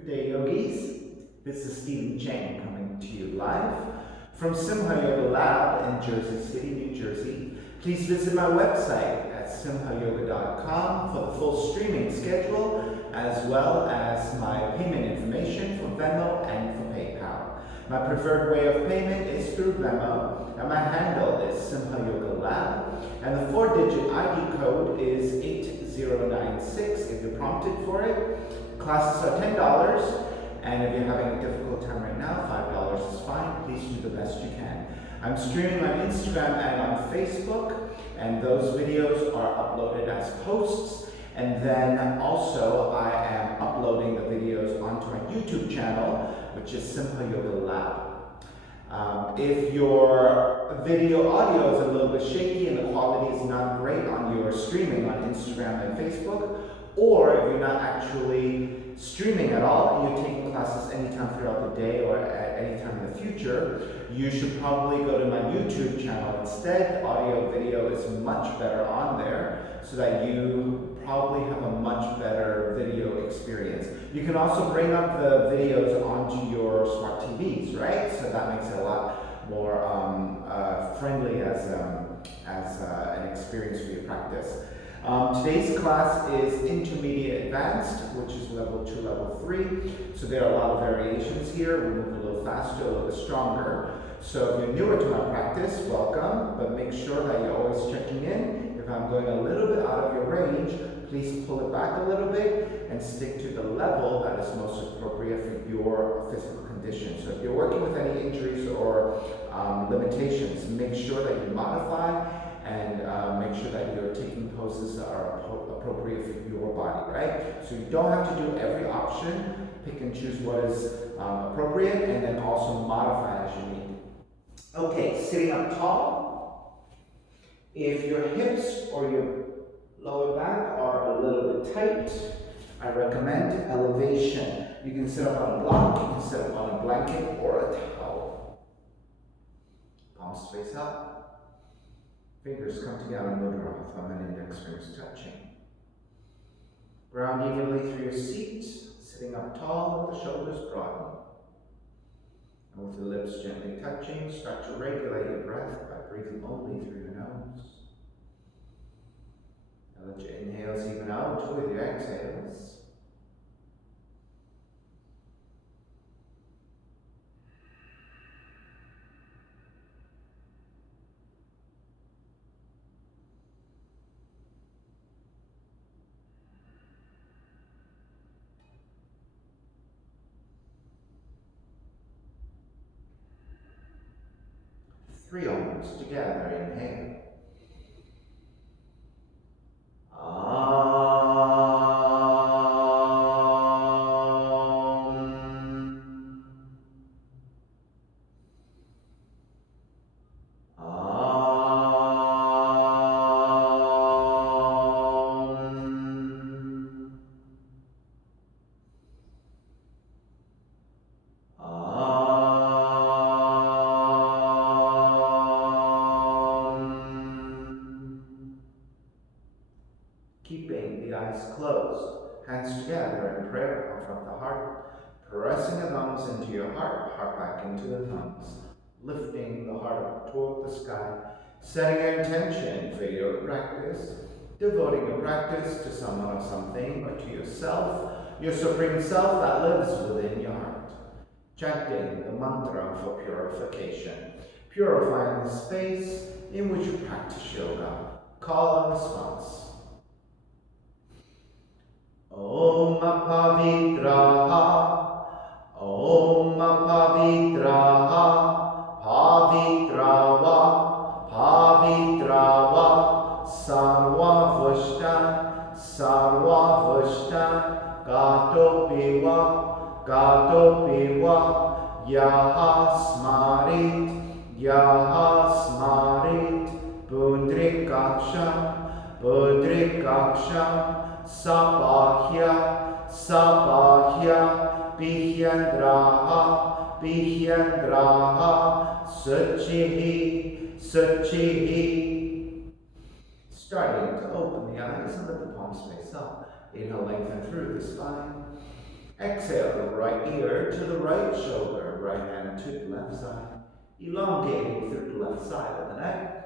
Good day, yogis. This is Stephen Chang coming to you live from Simha Yoga Lab in Jersey City, New Jersey. Please visit my website at simhayoga.com for the full streaming schedule, as well as my payment information for Venmo and for PayPal. My preferred way of payment is through Venmo, and my handle is Simha Yoga Lab, and the 4-digit ID code is 8096 if you're prompted for it. Classes are $10, and if you're having a difficult time right now, $5 is fine. Please do the best you can. I'm streaming on Instagram and on Facebook, and those videos are uploaded as posts. And then also I am uploading the videos onto my YouTube channel, which is Simha Yoga Lab. If your video audio is a little bit shaky and the quality is not great on your streaming on Instagram and Facebook, or if you're not actually streaming at all and you're taking classes anytime throughout the day or at any time in the future, you should probably go to my YouTube channel instead. Audio video is much better on there, so that you probably have a much better video experience. You can also bring up the videos onto your smart TVs, right? So that makes it a lot more friendly as an experience for your practice. Today's class is Intermediate Advanced, which is level 2, level 3. So there are a lot of variations here. We move a little faster, a little bit stronger. So if you're newer to my practice, welcome, but make sure that you're always checking in. If I'm going a little bit out of your range, please pull it back a little bit and stick to the level that is most appropriate for your physical condition. So if you're working with any injuries or limitations, make sure that you modify and make sure that you're taking poses that are appropriate for your body, right? So you don't have to do every option. Pick and choose what is appropriate, and then also modify as you need. Okay, sitting up tall. If your hips or your lower back are a little bit tight, I recommend elevation. You can sit up on a block, you can sit up on a blanket or a towel. Palms face up. Fingers come together, mudra, thumb and index fingers touching. Ground evenly through your seat, sitting up tall with the shoulders broadened. And with the lips gently touching, start to regulate your breath by breathing only through your nose. And let your inhales even out with your exhales. Three Oms together, inhale. Keeping the eyes closed, hands together in prayer from the heart, pressing the thumbs into your heart, heart back into the thumbs, lifting the heart up toward the sky, setting your intention for your practice, devoting your practice to someone or something, or to yourself, your supreme self that lives within your heart. Chanting the mantra for purification, purifying the space in which you practice yoga. Call and response. Om Pavitraha, Om Pavitraha, Pavitrava, Pavitrava, Sarva Vushta, Gato Piva, Yaha Smarit, Pundrikaksha, Sabahya, Bihyandraha, Suchihi. Starting to open the eyes and let the palms face up. Inhale, lengthen through the spine. Exhale the right ear to the right shoulder, right hand to the left side, elongating through the left side of the neck.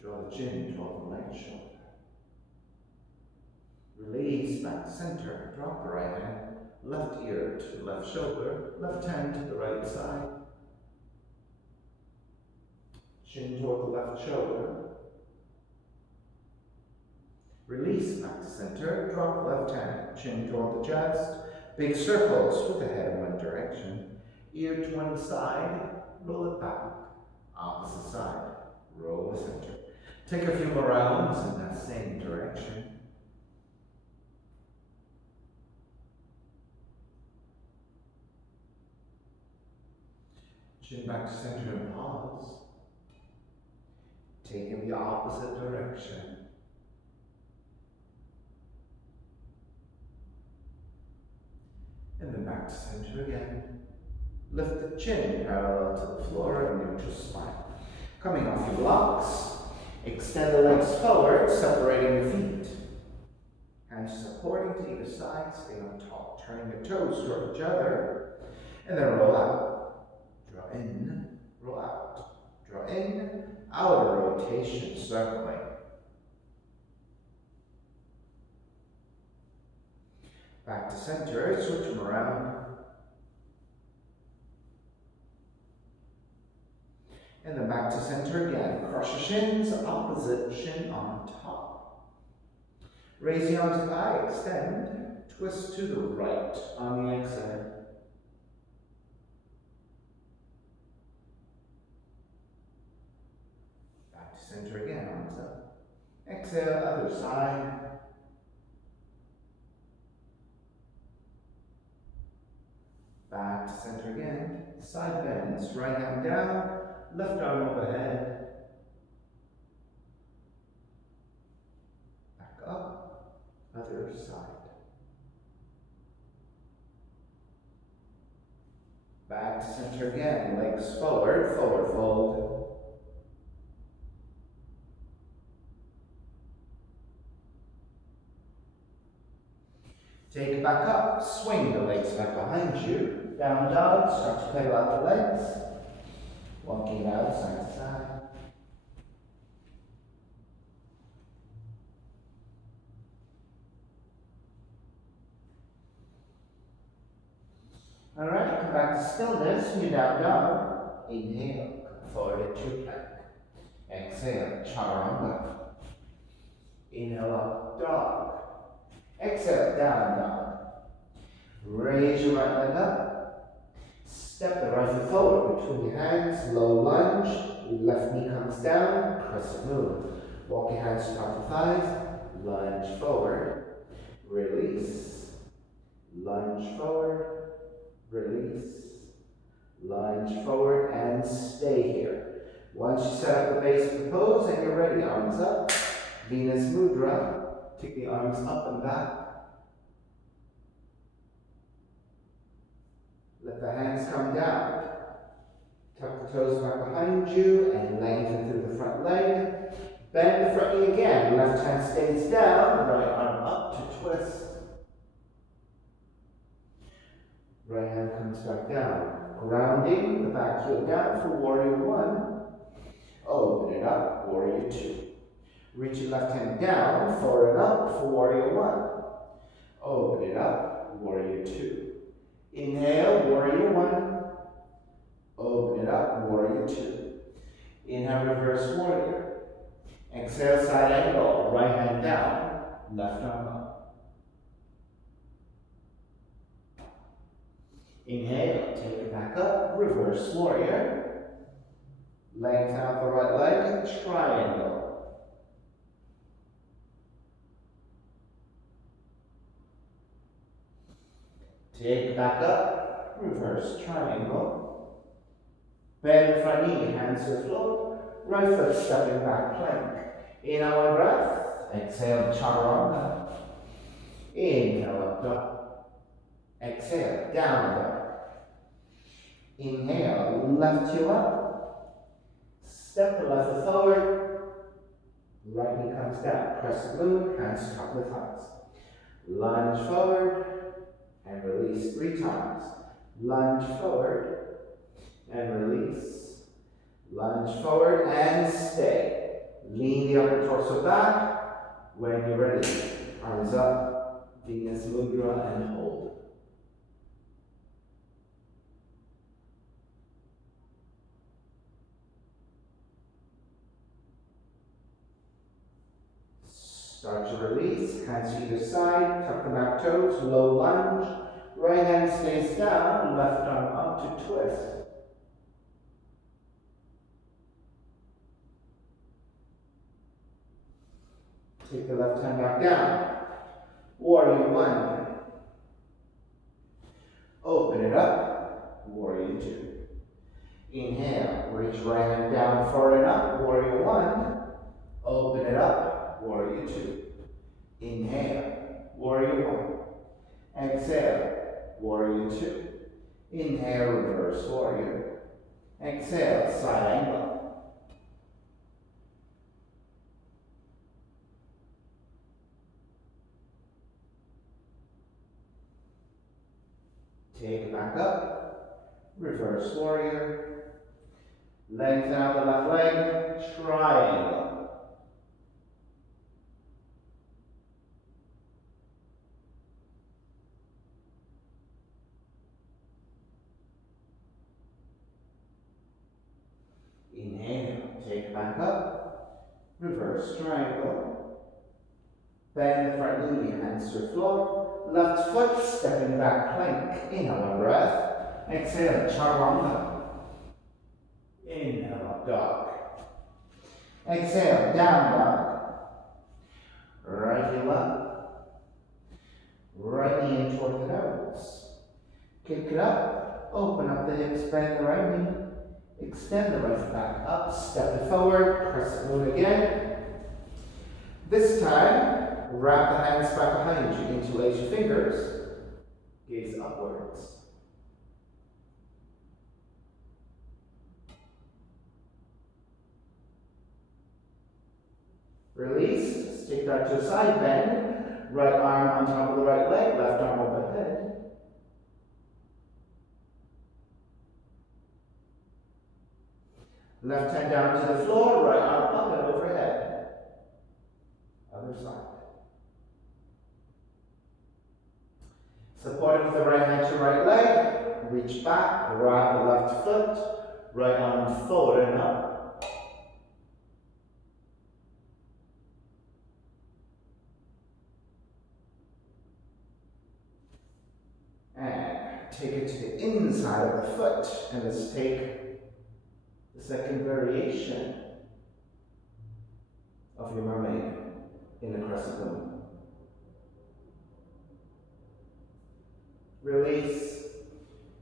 Draw the chin toward the right shoulder. Release back to center. Drop the right hand, left ear to the left shoulder, left hand to the right side. Chin toward the left shoulder. Release back to center. Drop the left hand, chin toward the chest. Big circles with the head in one direction. Ear to one side, roll it back. Opposite side, roll the center. Take a few more rounds in that same direction. Chin back to center and pause. Take in the opposite direction. And then back to center again. Lift the chin parallel to the floor and neutral spine. Coming off your blocks, extend the legs forward, separating the feet. Hands supporting to either side, stay on top, turning the toes toward each other, and then roll out. Draw in, roll out. Draw in, outer rotation, circling. Back to center, switch them around. And then back to center again. Cross your shins, opposite shin on top. Raise the arms high, extend, twist to the right on the exhale. Back to center again, arms up. Exhale, other side. Back to center again. Side bends, right hand down, left arm overhead. Back up, other side. Back to center again, legs forward, forward fold. Take it back up, swing the legs back behind you. Down dog, start to pedal out the legs. Walking out side to side. Alright, come back to stillness, your down dog. Inhale, come forward into plank. Exhale, chaturanga. Inhale up, dog. Exhale, down dog. Raise your right leg up. Step the right foot forward between your hands, low lunge, left knee comes down, crescent move. Walk your hands to top of thighs, lunge forward, release, lunge forward, release, lunge forward, and stay here. Once you set up the base of the pose and you're ready, arms up, Venus Mudra, take the arms up and back. Let the hands come down. Tuck the toes back behind you and lengthen through the front leg. Bend the front knee again. Left hand stays down. Right arm up to twist. Right hand comes back down. Grounding the back heel down for warrior one. Open it up, warrior two. Reach your left hand down, forward and up for warrior one. Open it up, warrior two. Inhale, warrior one. Open it up, warrior two. Inhale, reverse warrior. Exhale, side angle. Right hand down, left arm up. Inhale, take it back up, reverse warrior. Lengthen out the right leg, triangle. Take it back up, reverse triangle. Bend the front knee, hands to the floor. Right foot stepping back, plank. Inhale, one breath. Exhale, chaturanga. Inhale, up dog. Exhale, down dog. Inhale, left heel up. Step the left foot forward. Right knee comes down. Crescent moon, hands to top of the thighs. Lunge forward and release 3 times. Lunge forward and release. Lunge forward and stay. Lean the upper torso back. When you're ready, arms up, Venus Mudra, and hold. Start to release, hands to either side, tuck the back toes, low lunge. Right hand stays down, left arm up to twist. Take the left hand back down. Warrior 1. Open it up. Warrior 2. Inhale. Reach right hand down, forward and up. Warrior 1. Open it up. Warrior 2. Inhale. Warrior 1. Exhale. Warrior 2. Inhale. Reverse warrior. Exhale. Side angle. Take it back up, reverse warrior, lengthen out the left leg, triangle. Inhale, take it back up, reverse triangle. Bend the front knee, hands to the floor. Left foot, stepping back plank. Inhale, one breath. Exhale, chaturanga. Inhale, up dog. Exhale, down dog. Right heel up. Right knee in toward the nose. Kick it up. Open up the hips, bend the right knee. Extend the right foot back up. Step it forward. Crescent moon again. This time, wrap the hands back behind you, interlace your fingers, gaze upwards. Release, stick that to a side bend, right arm on top of the right leg, left arm overhead. Left hand down to the floor, right arm up and overhead. Other side. Support it with the right hand to right leg. Reach back, grab the left foot, right arm forward and up. And take it to the inside of the foot. And let's take the second variation of your mermaid in the crescent moon. Release.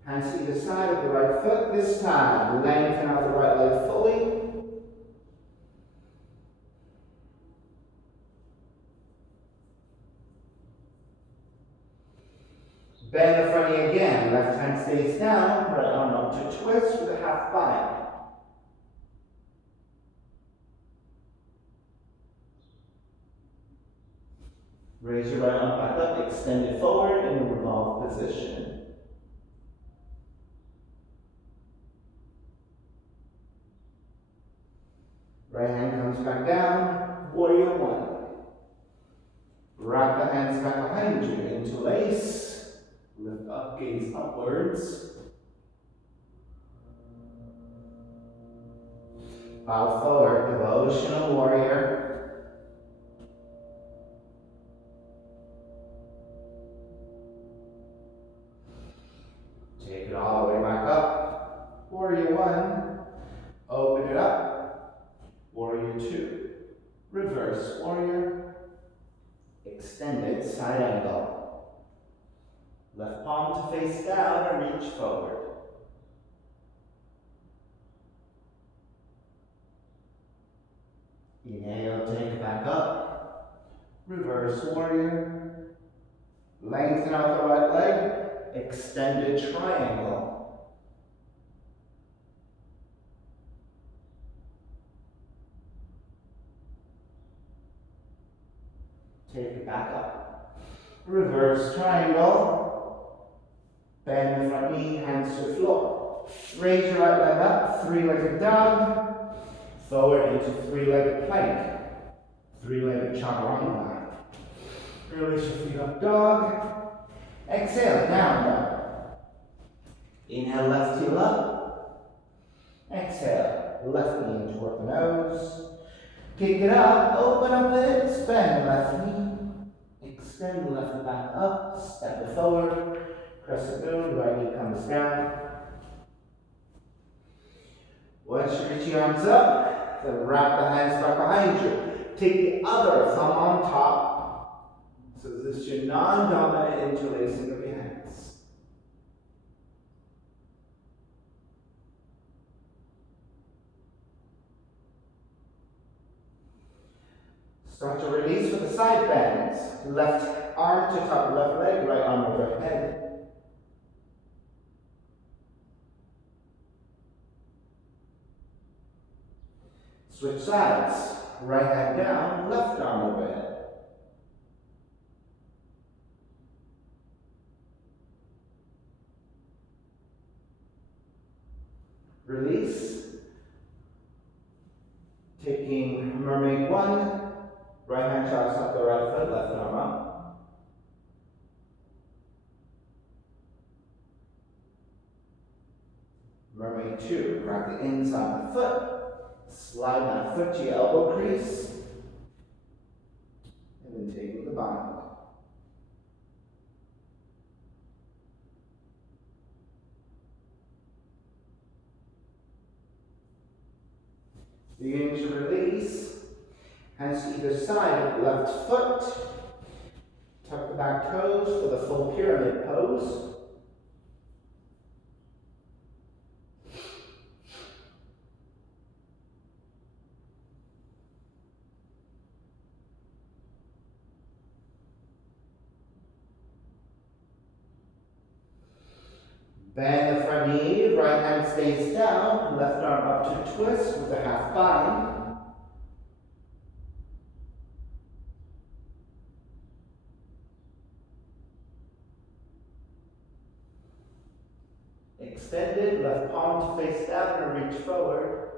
Hands to either side of the right foot. This time, lengthen out the right leg fully. Bend the front knee again. Left hand stays down. Right arm up to twist with a half bind. Raise your right arm back up, extend it forward in a revolve position. Right hand comes back down, warrior 1. Wrap the hands back behind you, interlace, lift up, gaze upwards. Bow forward, devotional warrior. Take it all the way back up. Warrior 1. Open it up. Warrior 2. Reverse warrior. Extended side angle. Left palm to face down and reach forward. Inhale, take it back up. Reverse warrior. Lengthen out the right leg. Extended triangle. Take it back up. Reverse triangle. Bend the front knee, hands to the floor. Raise your right leg up, three-legged dog. Forward into three-legged plank. Three-legged chaturanga. Release your feet up, dog. Exhale, down dog. Inhale, left heel up. Exhale, left knee in toward the nose. Kick it up, open up the hips, bend the left knee. Extend the left back up, step it forward. Crescent moon, right knee comes down. Once you reach your arms up, then wrap the hands back behind you. Take the other thumb on top. So this is your non-dominant interlacing of your hands. Start to release with the side bends. Left arm to top of left leg, right arm overhead. Switch sides. Right hand down, left arm overhead. Release. Taking mermaid one. Right hand charts up the right foot, left arm up. Mermaid two. Grab the inside of the foot. Slide that foot to your elbow crease. And then taking the bind. Begin to release. Hands to either side of the left foot. Tuck the back toes for the full pyramid pose. Bend the front knee, right hand stays down, left arm up to twist with a half bind. Extended, left palm to face down and reach forward.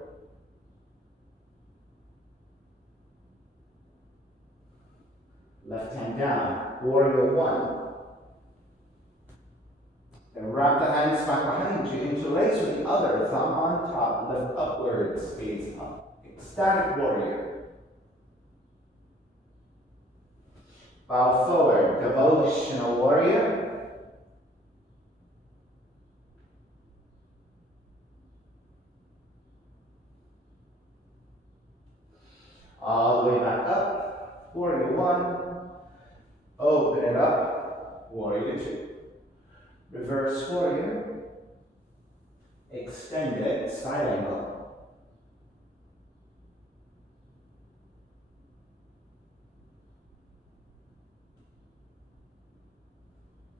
Left hand down, warrior one. And wrap the hands back behind you, interlace with the other thumb on top, lift upwards, gaze up. Ecstatic warrior. Bow forward, devotional warrior. All the way back up, warrior one. Open it up, warrior two. Reverse warrior, extended side angle.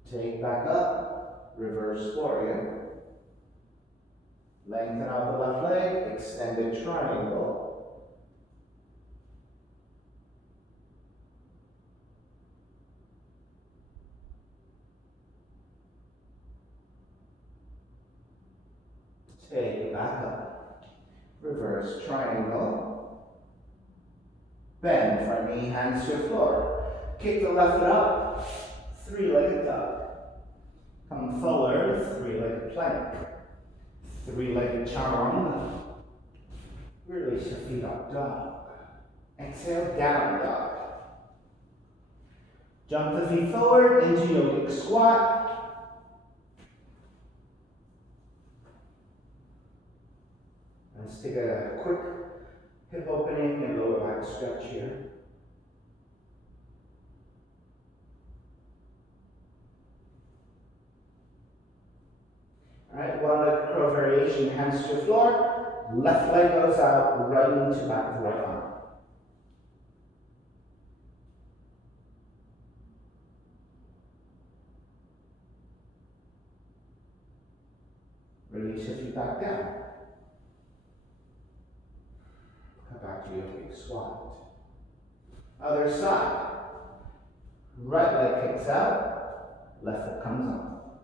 Take back up, reverse warrior. Lengthen out the left leg, extended triangle. Take it back up. Reverse triangle. Bend front knee, hands to the floor. Kick the left foot up. Three-legged dog. Come forward, three-legged plank. Three-legged chaturanga. Release your feet up, dog. Exhale, down dog. Jump the feet forward into yogic squat. Let's take a quick hip opening and lower back stretch here. All right, one leg crow variation, hands to the floor. Left leg goes out, right knee to back of the right arm. Release your feet back down. Come back to yogic squat. Other side. Right leg kicks out, left foot comes up.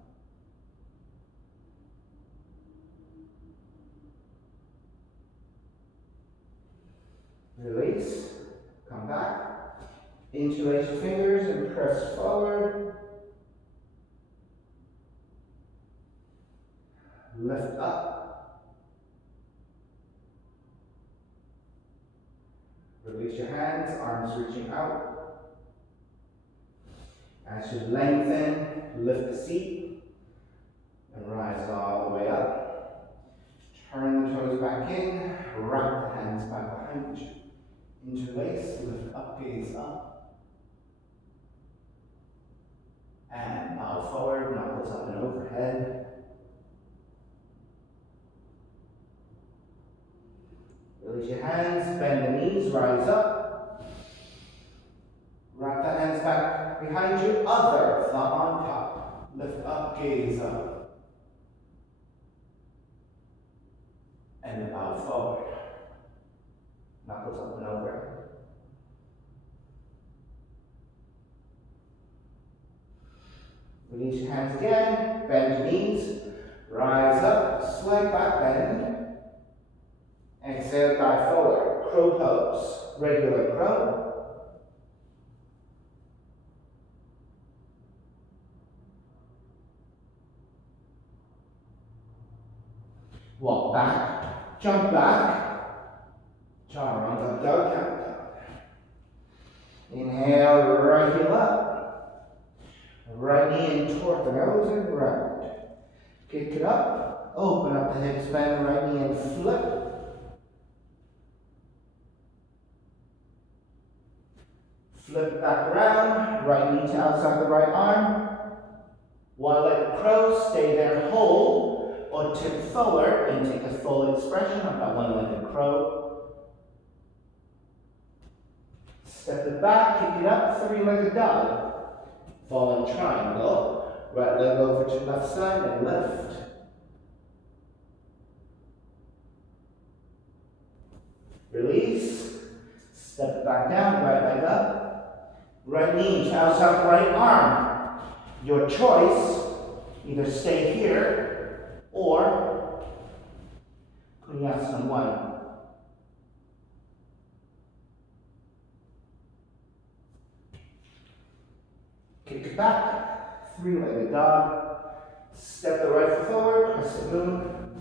Release, come back. Interlace your fingers and press forward. Lift up. Release your hands, arms reaching out. As you lengthen, lift the seat and rise all the way up. Turn the toes back in, wrap the hands back behind you. Interlace, lift up, gaze up. And bow forward, knuckles up and overhead. Release your hands, bend the knees, rise up. Wrap the hands back behind you, other thumb on top. Lift up, gaze up. And then bow forward. Knuckles up and over. Release your hands again, bend your knees, rise up, slight back bend. Exhale, dive forward, crow pose, regular crow. Walk back, jump back, chaturanga dog countdown. Inhale, right heel up, right knee in toward the nose and round. Kick it up, open up the hips, bend right knee and flip. Flip back around, right knee to outside the right arm. One-legged crow, stay there, hold. Or tip forward and take a full expression of that one-legged crow. Step it back, kick it up, three-legged dog. Falling triangle. Right leg over to the left side and lift. Release. Step it back down, right leg up. Right knee to outside the right arm. Your choice, either stay here or Kapyasana 1. Kick it back, three-legged dog. Step the right foot forward, crescent moon.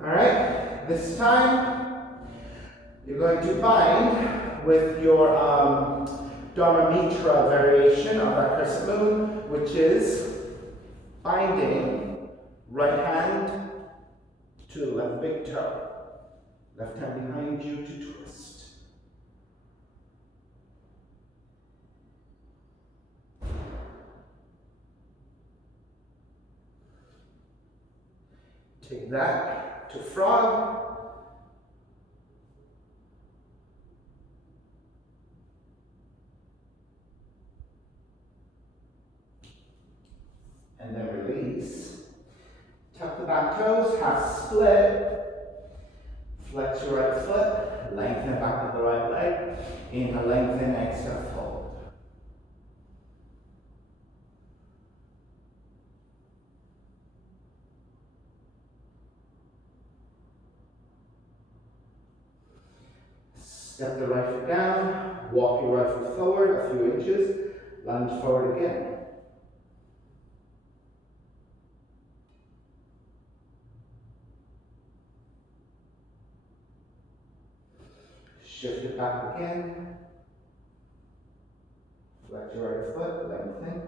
Alright, this time you're going to bind with your Dharma Mitra variation of that crescent moon, which is binding right hand to the left big toe. Left hand behind you to twist. Take that to frog. And then release. Tuck the back toes, half split. Flex your right foot, lengthen back of the right leg. Inhale, lengthen, exhale, fold. Step the right foot down, walk your right foot forward a few inches, lunge forward again. Shift it back again. Flex your right foot, lengthen.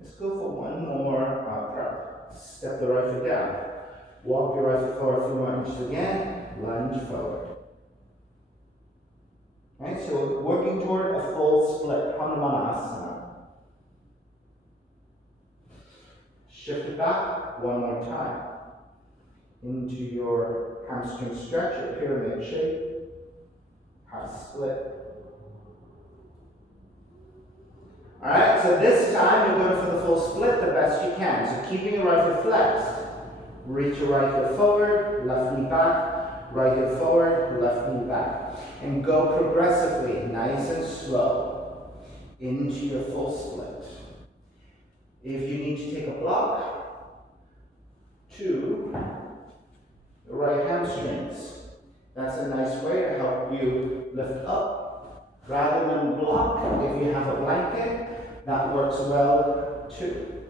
Let's go for one more prep. Step the right foot down. Walk your right foot forward a few more inches again. Lunge forward. Right, so we're working toward a full split, Hanumanasana. Shift it back one more time. Into your hamstring stretch, your pyramid shape, half split. All right, so this time you're going for the full split the best you can. So keeping your right foot flexed, reach your right foot forward, left knee back, right hip forward, left knee back. And go progressively, nice and slow, into your full split. If you need to take a block to the right hamstrings, that's a nice way to help you lift up. Rather than block, if you have a blanket, that works well too.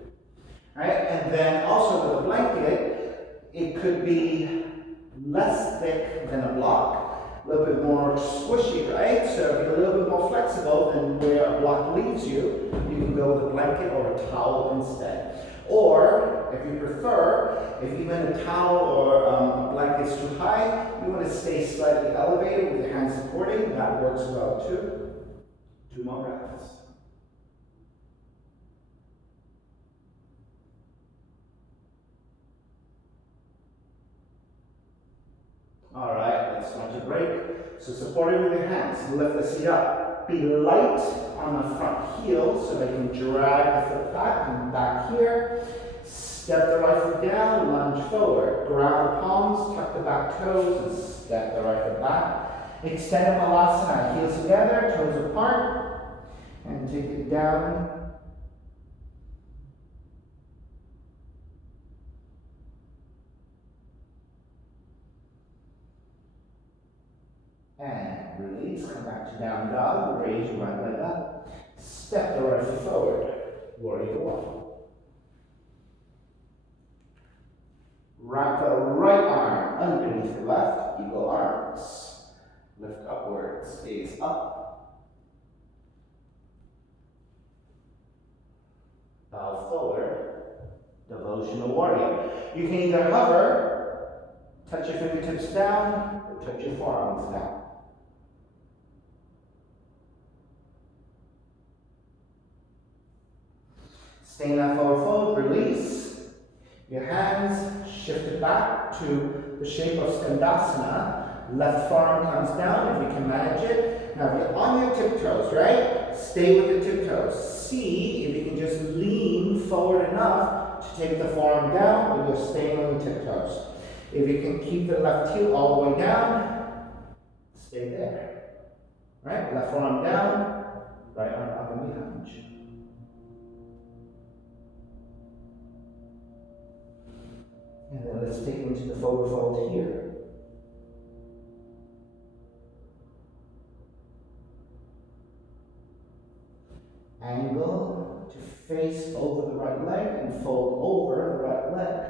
Right? And then also with a blanket, it could be less thick than a block, a little bit more squishy, right? So if you're a little bit more flexible than where a block leaves you, you can go with a blanket or a towel instead. Or, if you prefer, if even a towel or a blanket is too high, you want to stay slightly elevated with your hands supporting, that works well too. 2 more breaths. All right, let's start to break. So supporting with your hands, lift the seat up. Be light on the front heel so that you can drag the foot back and back here. Step the right foot down, lunge forward. Grab the palms, tuck the back toes, and step the right foot back. Extend Malasana, heels together, toes apart, and take it down. And release, come back to down dog, raise your right leg up. Step the right foot forward, warrior one. Wrap the right arm underneath the left, eagle arms. Lift upwards, gaze up. Bow forward, devotional warrior. You can either hover, touch your fingertips down, or touch your forearms down. Stay in that forward fold, release. Your hands shifted back to the shape of Skandasana. Left forearm comes down if you can manage it. Now if you're on your tiptoes, right? Stay with the tiptoes. See if you can just lean forward enough to take the forearm down, or you're staying on the tiptoes. If you can keep the left heel all the way down, stay there. Right? Left forearm down, right arm up and behind you. And then let's take it into the forward fold here. Angle to face over the right leg and fold over the right leg.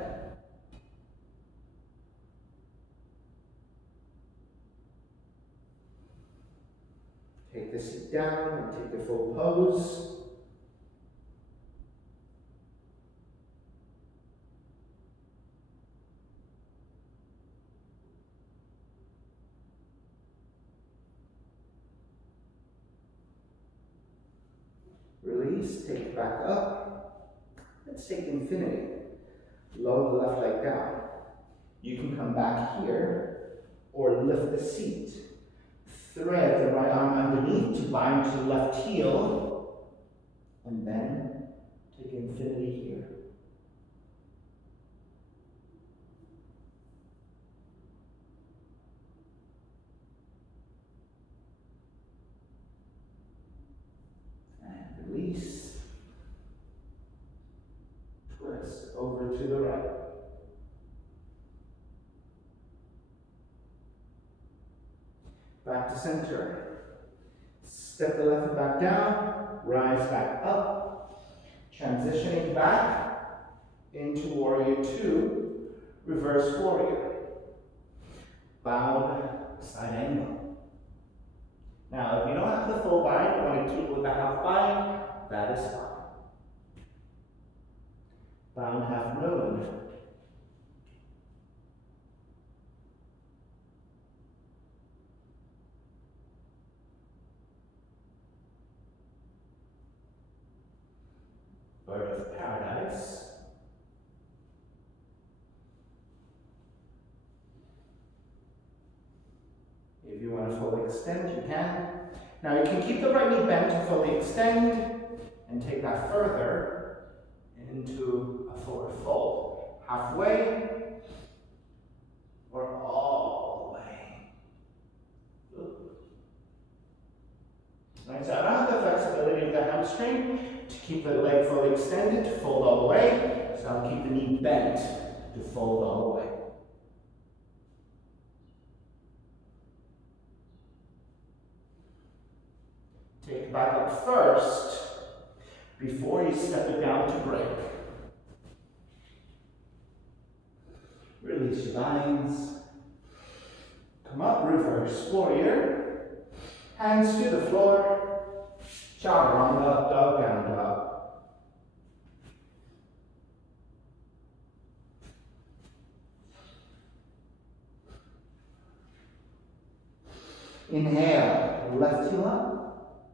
Take the seat down and take the full pose. Release, take it back up. Let's take infinity. Lower the left leg down. You can come back here or lift the seat. Thread the right arm underneath to bind to the left heel. And then take infinity here. Release, twist over to the right. Back to center. Step the left foot back down, rise back up. Transitioning back into warrior two, reverse warrior. Bowed side angle. Now, if you don't have the full bind, you want to keep with the half bind, that is fine. Bound half moon. Bird of paradise. If you want to fully extend, you can. Now you can keep the right knee bent to fully extend and take that further into a forward fold. Halfway or all the way. of the hamstring to keep the leg fully extended, to fold all the way. So I'll keep the knee bent to fold all the way. Take it back up first before you step it down to break. Release your lines. Come up, reverse warrior. Hands to the floor. Chaturanga, dog, down dog. Inhale, left heel up.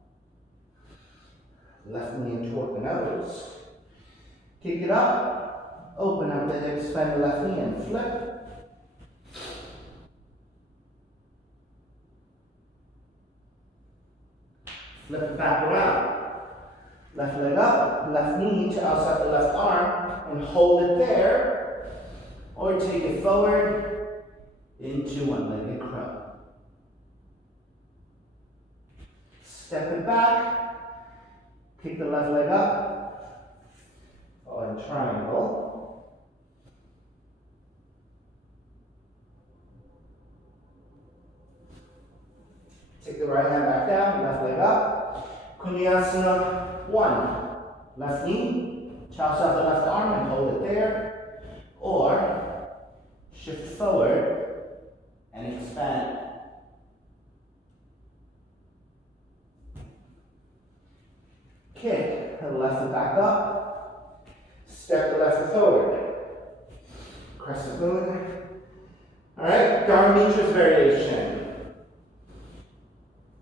Left knee in toward the nose. Kick it up. Open up the hips, bend the left knee and flip. Flip it back around. Left leg up, left knee to outside the left arm and hold it there. Or take it forward into one-legged crow. Step it back. Kick the left leg up. Fall in triangle. Take the right hand back down, left leg up. Kapyasana 1. Left knee, chops off the left arm and hold it there. Or shift forward and expand. Kick the left foot back up. Step the left foot forward. Crescent moon. Alright, Dharmitra variation.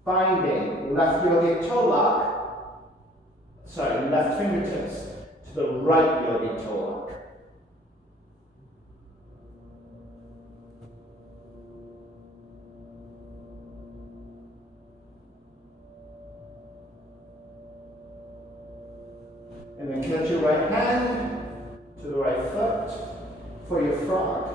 Finding left yogic toe lock. Sorry, left fingertips to the right yogic toe lock. And then catch your right hand to the right foot for your frog.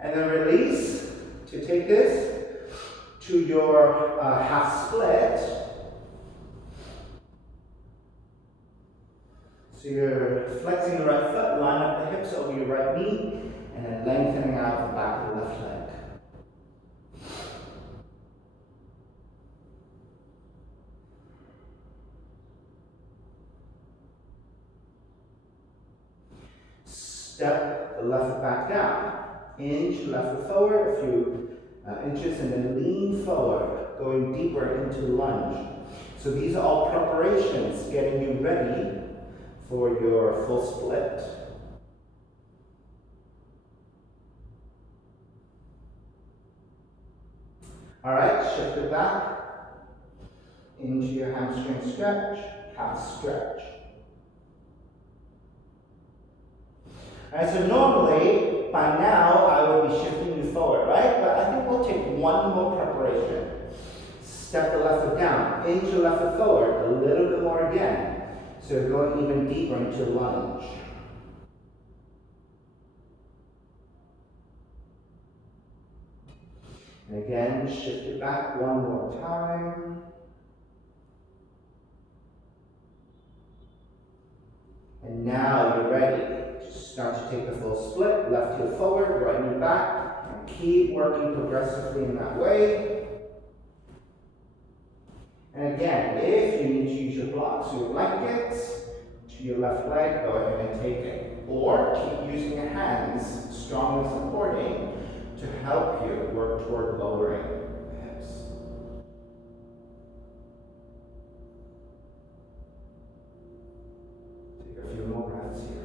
And then release to take this to your half split. So you're flexing the right foot, line up the hips over your right knee, and then lengthening out the back of the left leg. Step the left foot back down. Inch left foot forward a few inches, and then lean forward, going deeper into lunge. So these are all preparations getting you ready for your full split. Alright, shift it back into your hamstring stretch, calf stretch. Alright, so normally, by now, I would be shifting you forward, right? But I think we'll take one more preparation. Step the left foot down, inch the left foot forward, a little bit more again. So you're going even deeper into lunge. And again, shift it back one more time. And now you're ready to start to take the full split. Left heel forward, right knee back, and keep working progressively in that way. And again, if you need to use your blocks or your blankets to your left leg, go ahead and take it. Or keep using your hands strongly supporting to help you work toward lowering the hips. Take a few more breaths here.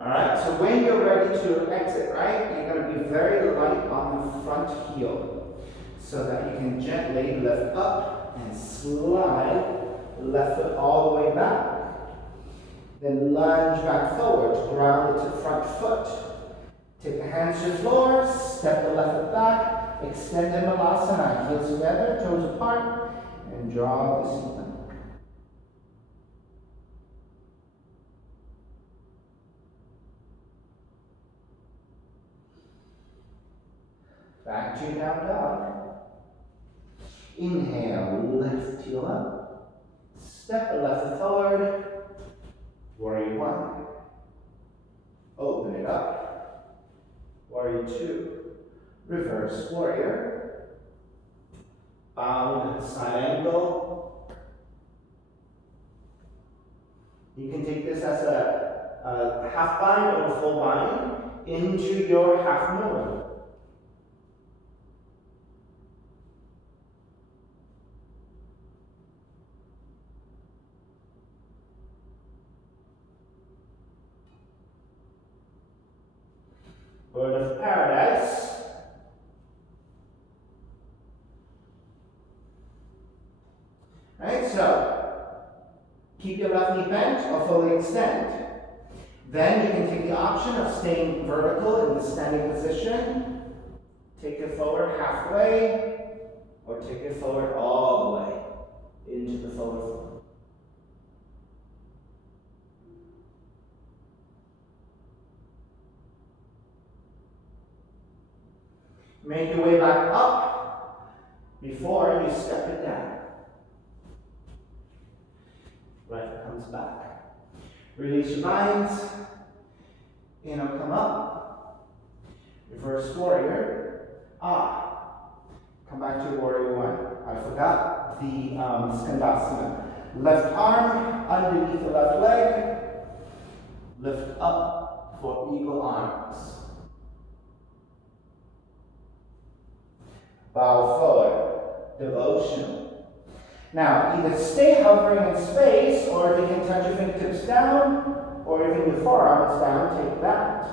Alright, so when you're ready to exit, right, you're going to be very light on the front heel so that you can gently lift up and slide the left foot all the way back. Then lunge back forward, ground it to front foot. Take the hands to the floor, step the left foot back, extend in Malasana, heels together, toes apart, and draw the seat back. Back to down dog. Inhale, lift heel up. Step the left foot forward. Warrior one. Open it up. Warrior two. Reverse warrior. Bound side angle. You can take this as a half bind or full bind into your half moon. Bird of paradise. Right, so keep your left knee bent or fully extend. Then you can take the option of staying vertical in the standing position. Take it forward halfway, or take it forward all the way into the forward fold. Make your way back up before you step it down. Right comes back. Release your binds. Inhale, come up. Reverse warrior. Come back to warrior one. I forgot the skandasana. Left arm underneath the left leg. Lift up for eagle arms. Bow forward, devotion. Now, either stay hovering in space, or if you can touch your fingertips down, or even your forearms down, take that.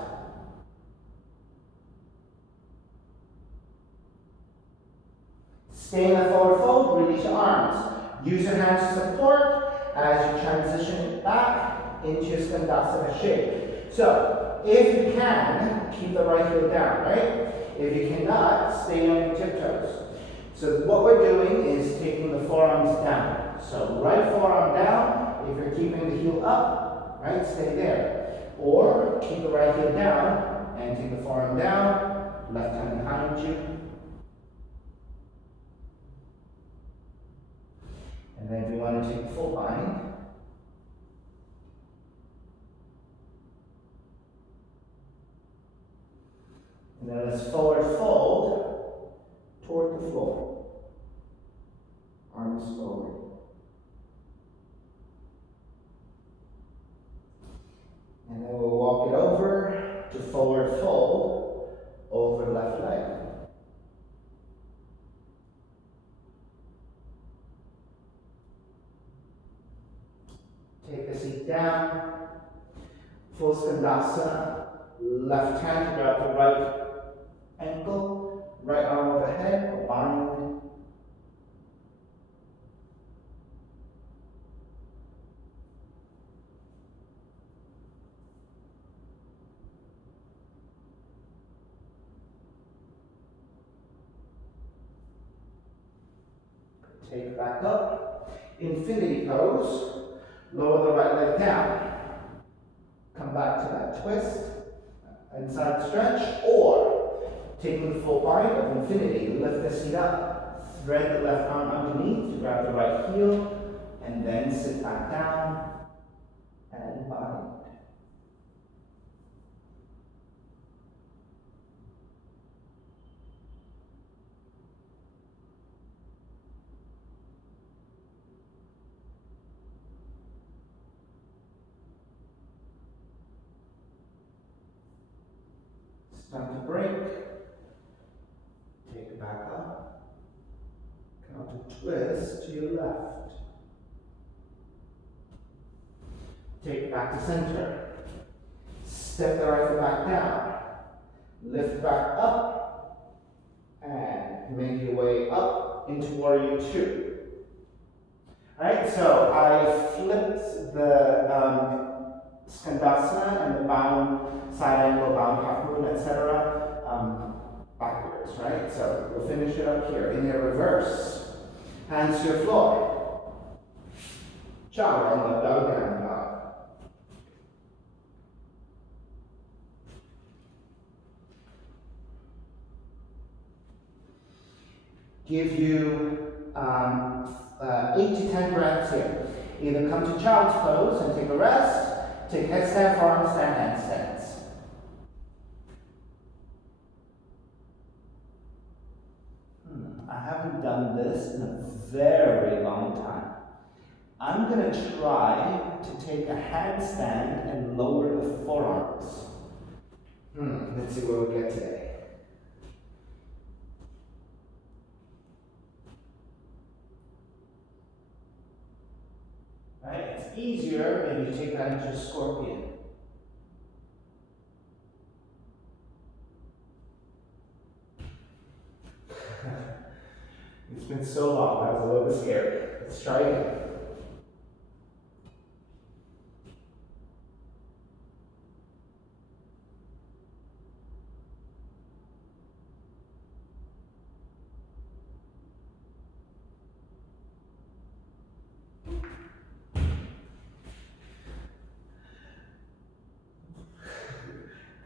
Stay in the forward fold, release your arms. Use your hands to support as you transition it back into your skandasana shape. So, if you can, keep the right heel down, right? If you cannot, stay on your tiptoes. So what we're doing is taking the forearms down. So right forearm down, if you're keeping the heel up, right, stay there. Or keep the right heel down and take the forearm down, left hand behind you. And then we want to take the full bind. And then let's forward fold toward the floor. Arms forward. And then we'll walk it over to forward fold over the left leg. Take the seat down. Full skandasana. Left hand to grab the right ankle, right arm overhead, bind. Take back up. Infinity pose. Lower the right leg down. Come back to that twist. Inside stretch, or taking the full bind of infinity, lift the seat up, thread the left arm underneath to grab the right heel, and then sit back down and bind. Time to break. Take it back up. Counter twist to your left. Take it back to center. Step the right foot back down. Lift back up. And make your way up into warrior two. Alright, so I flipped the Skandasana and the bound, side angle, bound half moon, etc. Backwards, right? So we'll finish it up here. Inhale, reverse. Hands to your floor. Chaturanga, dog down dog. Give you 8 to 10 breaths here. Either come to child's pose and take a rest, take headstand, forearm stand, handstands. I haven't done this in a very long time. I'm going to try to take a handstand and lower the forearms. Let's see where we get today. Right? It's easier if you take that into a scorpion. It's been so long, I was a little bit scared. Let's try again.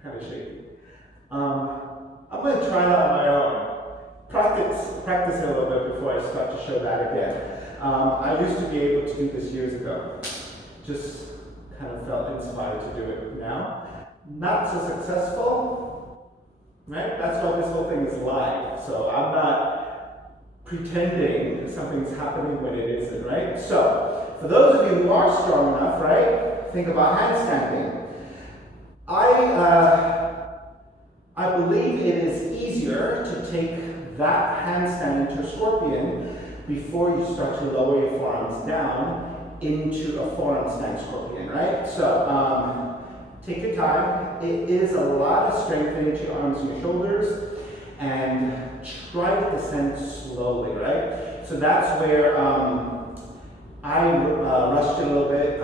Kind of shaky. I'm going to try that on my own. Practice it a little bit before I start to show that again. I used to be able to do this years ago. Just kind of felt inspired to do it now. Not so successful, right? That's why this whole thing is live. So I'm not pretending something's happening when it isn't, right? So for those of you who are strong enough, right, think about handstanding. I believe it is easier to take that handstand into a scorpion before you start to lower your forearms down into a forearm stand scorpion, right? So take your time. It is a lot of strengthening into your arms and your shoulders, and try to descend slowly, right? So that's where I rushed a little bit.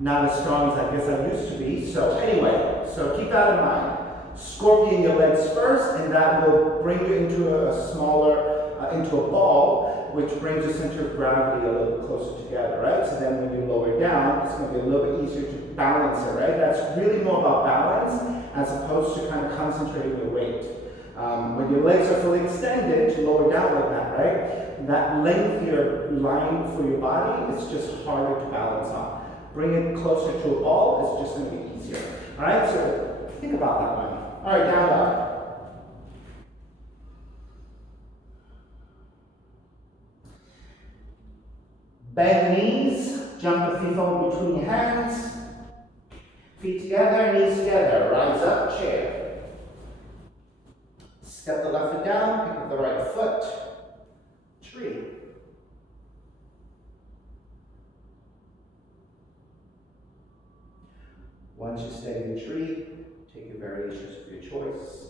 Not as strong as I guess I used to be. So anyway, so keep that in mind. Scorpion your legs first, and that will bring you into a smaller, into a ball, which brings your center of gravity a little bit closer together, right? So then when you lower down, it's going to be a little bit easier to balance it, right? That's really more about balance as opposed to kind of concentrating your weight. When your legs are fully extended, to lower down like that, right? That lengthier line for your body is just harder to balance on. Bring it closer to a ball, it's just going to be easier. All right, so think about that one. All right, down dog. Bend knees, jump the feet forward between your hands. Feet together, knees together. Rise up, chair. Step the left foot down, pick up the right foot. Tree. Once you steady the tree, take your variations of your choice.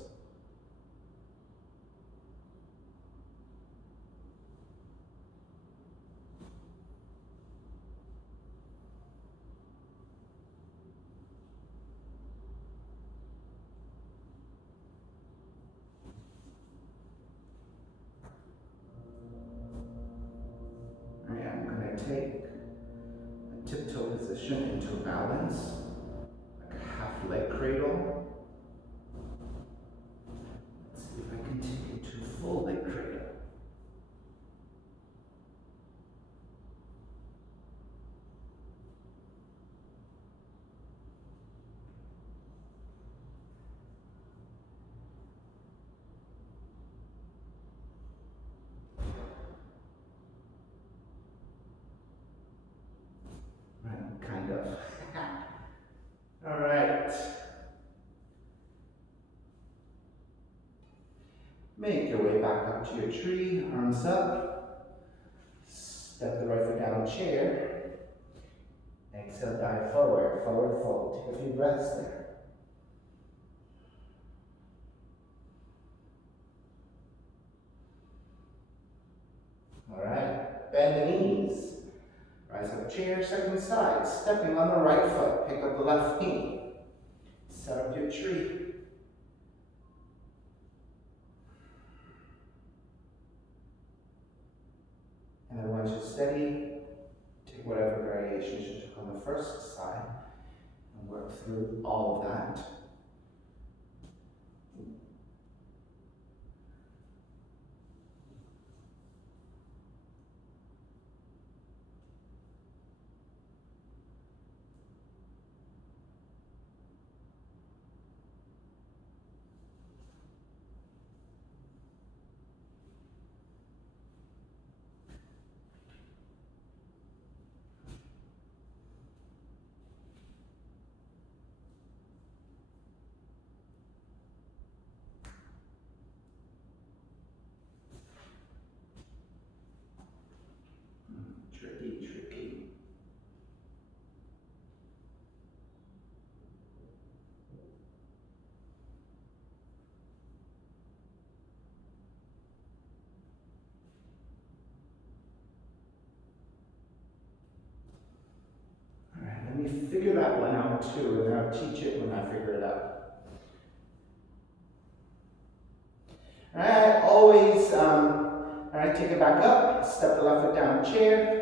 I am going to take a tiptoe position into balance. Half leg cradle. Let's see if I can take it to full leg cradle. Kind of. All right. Make your way back up to your tree, arms up. Step the right foot down, chair. Exhale, dive forward, forward fold. Take a few breaths there. All right, bend the knees. Rise up chair, second side. Stepping on the right foot, pick up the left knee. Set up your tree. And then once you're steady, take whatever variations you took on the first side and work through all of that. Tricky. All right, let me figure that one out too, and I'll teach it when I figure it out. All right, always, all right, take it back up, step the left foot down, chair.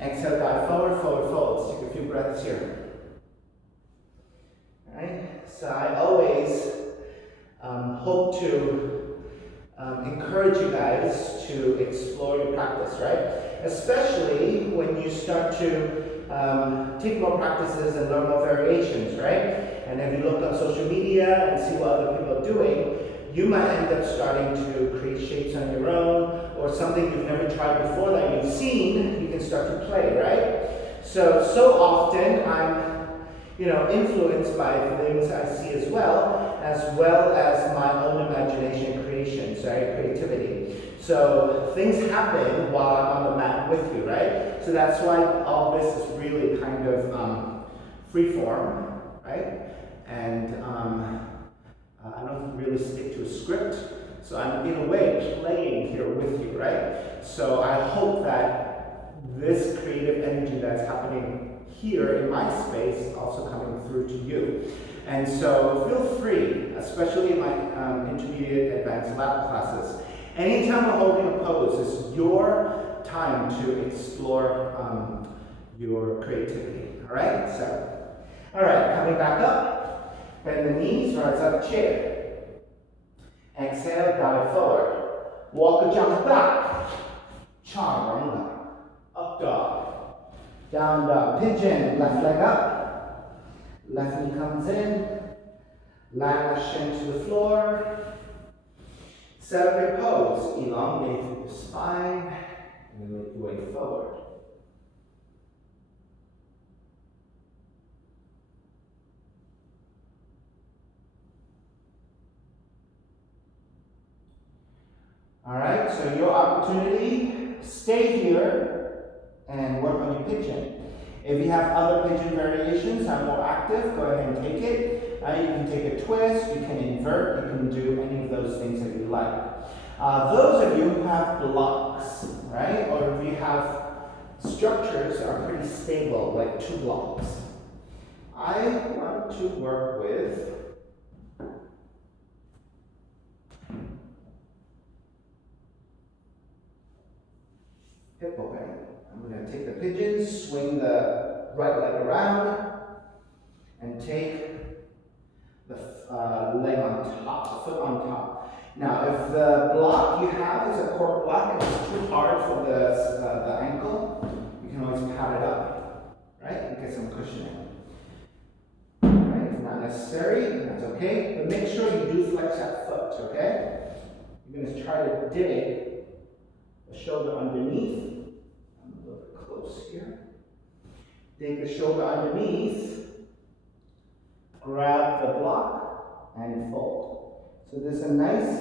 Exhale, dive forward, fold. Let's take a few breaths here. All right, so I always hope to encourage you guys to explore your practice, right? Especially when you start to take more practices and learn more variations, right? And if you look on social media and see what other people are doing, you might end up starting to create shapes on your own, or something you've never tried before that you've seen, you can start to play, right? So often I'm, influenced by things I see as well as my own imagination and creations, right? Creativity. So things happen while I'm on the mat with you, right? So that's why all this is really kind of free form, right? And I don't really stick to a script, so I'm in a way playing here with you, right? So I hope that this creative energy that's happening here in my space is also coming through to you. And so feel free, especially in my intermediate advanced lab classes, anytime we're holding a pose, it's your time to explore your creativity, all right? So, all right, coming back up. Bend the knees, rise up, chair. Exhale, dive forward. Walk or jump back. Chaturanga. Up dog. Down dog. Pigeon. Left leg up. Left knee comes in. Land the shin to the floor. Set up your pose. Elongate through the spine. And then make your way forward. All right, so your opportunity, stay here and work on your pigeon. If you have other pigeon variations that are more active, go ahead and take it. You can take a twist, you can invert, you can do any of those things that you like. Those of you who have blocks, right, or if you have structures that are pretty stable, like 2 blocks, I want to work with hip opening. I'm going to take the pigeon, swing the right leg around, and take the leg on top, the foot on top. Now, if the block you have is a core block and it's too hard for the ankle, you can always pad it up, right? And get some cushioning. Right? If not necessary, that's okay. But make sure you do flex that foot, okay? You're going to try to dig the shoulder underneath. I'm a little bit close here. Dig the shoulder underneath. Grab the block and fold. So there's a nice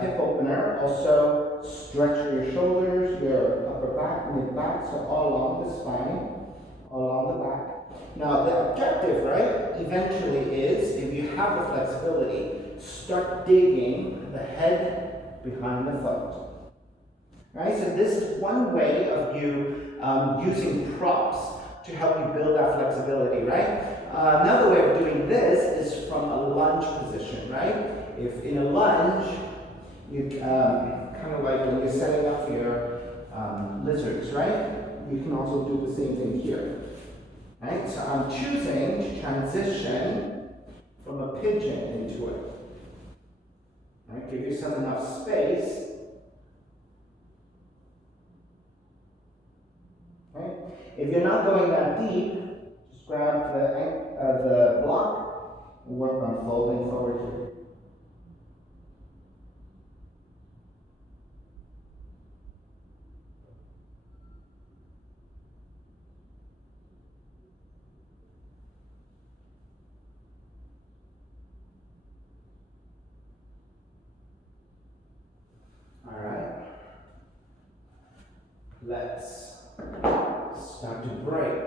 hip opener. Also stretch your shoulders, your upper back, mid back, so all along the spine, all along the back. Now the objective, right, eventually is, if you have the flexibility, start digging the head behind the foot. Right? So this is one way of you using props to help you build that flexibility, right? Another way of doing this is from a lunge position, right? If in a lunge, you kind of like when you're setting up for your lizards, right? You can also do the same thing here, right? So I'm choosing to transition from a pigeon into it. Right? Give yourself enough space. Right? If you're not going that deep, just grab the block and work on folding forward here. All right. Let's start to break.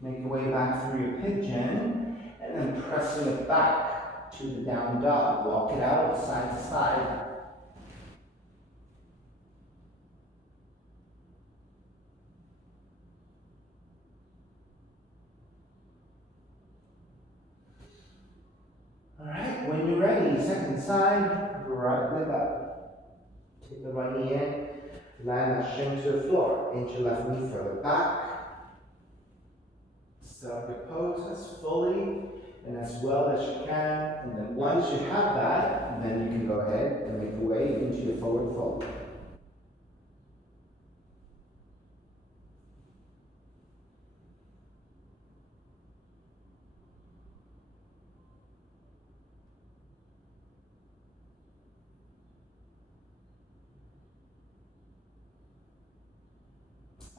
Make your way back through your pigeon, and then pressing it back to the down dog. Walk it out side to side. All right, when you're ready, second side, right leg up. Take the right knee in, land that shin to the floor. Inch your left knee further back. Set up your pose as fully and as well as you can. And then once you have that, then you can go ahead and make your way into your forward fold.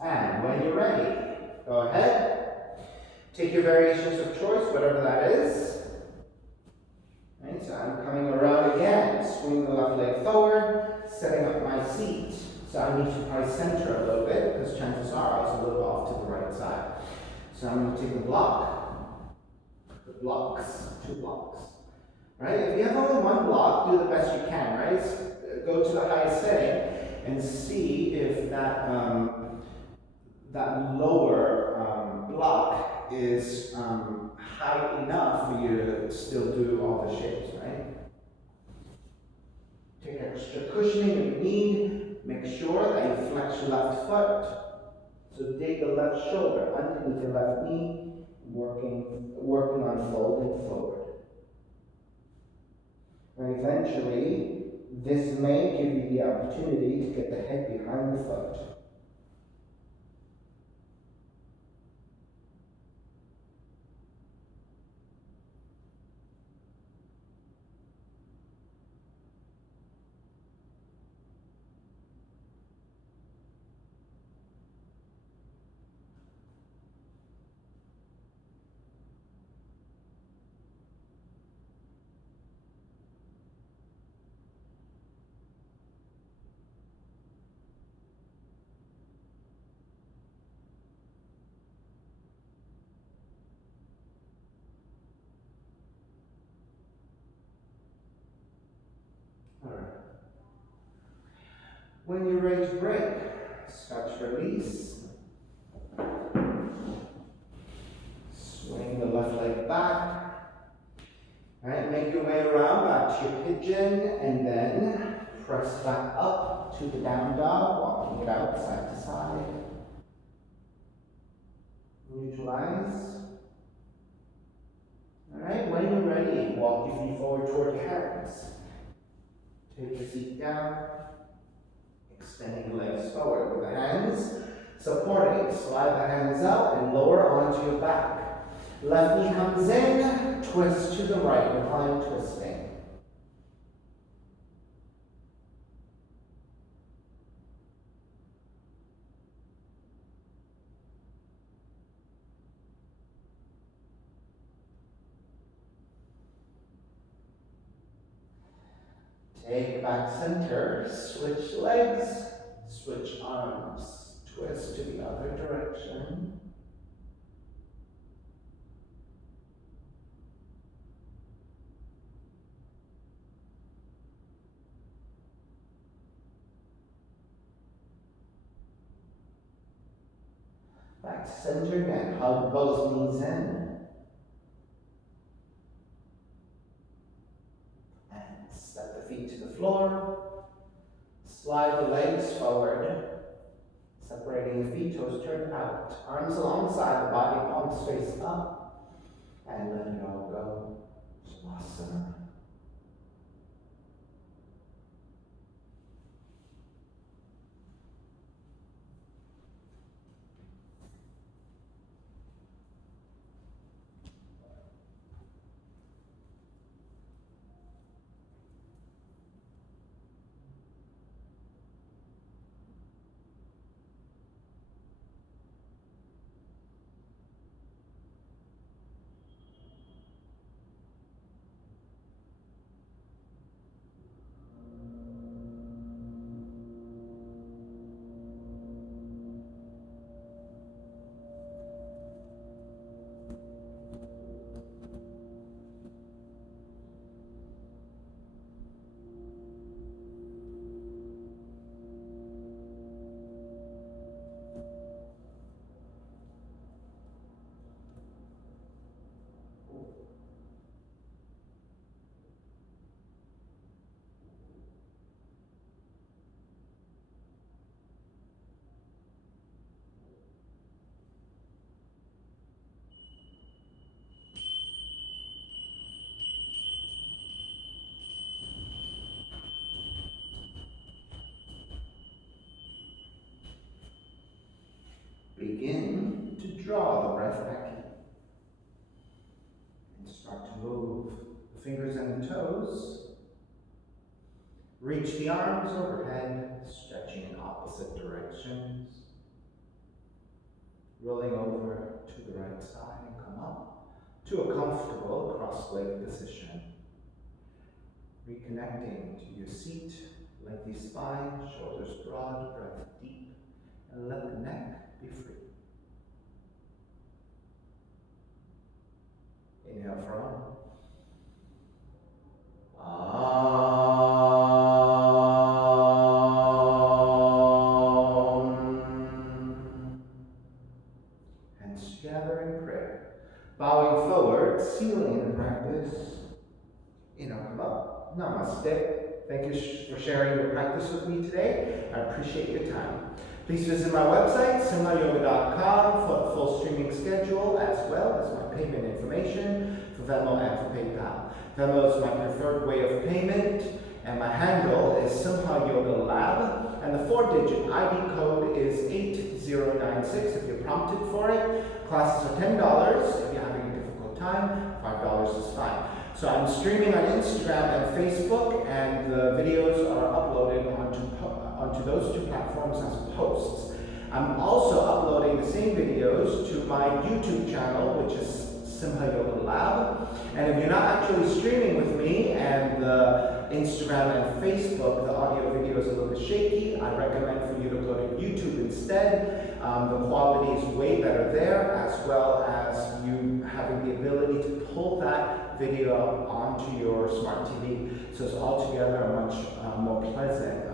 And when you're ready, go ahead. Take your variations of choice, whatever that is. Right, so I'm coming around again, swing the left leg forward, setting up my seat. So I need to probably center a little bit because chances are I was a little off to the right side. So I'm going to take the blocks, 2 blocks. Right? If you have only 1 block, do the best you can, right? Go to the highest setting and see if that that lower block is high enough for you to still do all the shapes, right? Take extra cushioning if you need. Make sure that you flex your left foot. So dig the left shoulder underneath your left knee, working on folding forward. And eventually, this may give you the opportunity to get the head behind the foot. All right. When you're ready to break, start to release. Swing the left leg back. All right, make your way around back to your pigeon and then press back up to the down dog, walking it out side to side. Neutralize. All right, when you're ready, walk your feet forward toward your hands. Take your seat down, extending the legs forward with the hands supporting. Slide the hands out and lower onto your back. Left knee comes in, twist to the right, recline twisting. Take back center, switch legs, switch arms, twist to the other direction. Back to center again. Hug both knees in. And step the feet to the floor. Slide the legs forward. Separating the feet, toes turned out. Arms alongside the body, palms face up. And let it all go. Shavasana. Begin to draw the breath back in. And start to move the fingers and the toes. Reach the arms overhead, stretching in opposite directions. Rolling over to the right side and come up to a comfortable cross-leg position. Reconnecting to your seat, lengthy spine, shoulders broad, breath deep, and let the neck be free. Inhale from. Hands together in prayer. Bowing forward, sealing the practice. Come up. Namaste. Thank you for sharing your practice with me today. I appreciate your time. Please visit my website, simhayoga.com, for the full streaming schedule, as well as my payment information for Venmo and for PayPal. Venmo is my preferred way of payment, and my handle is Simha Yoga Lab, and the 4-digit ID code is 8096 if you're prompted for it. Classes are $10. If you're having a difficult time, $5 is fine. So I'm streaming on Instagram and Facebook, and the videos are uploaded onto those two platforms as posts. I'm also uploading the same videos to my YouTube channel, which is Simha Yoga Lab. And if you're not actually streaming with me and the Instagram and Facebook, the audio video is a little bit shaky, I recommend for you to go to YouTube instead. The quality is way better there, as well as you having the ability to pull that video onto your smart TV. So it's altogether a much more pleasant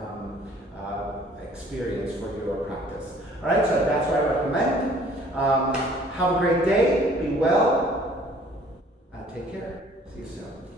experience for your practice. All right, so that's what I recommend. Have a great day. Be well. Take care. See you soon.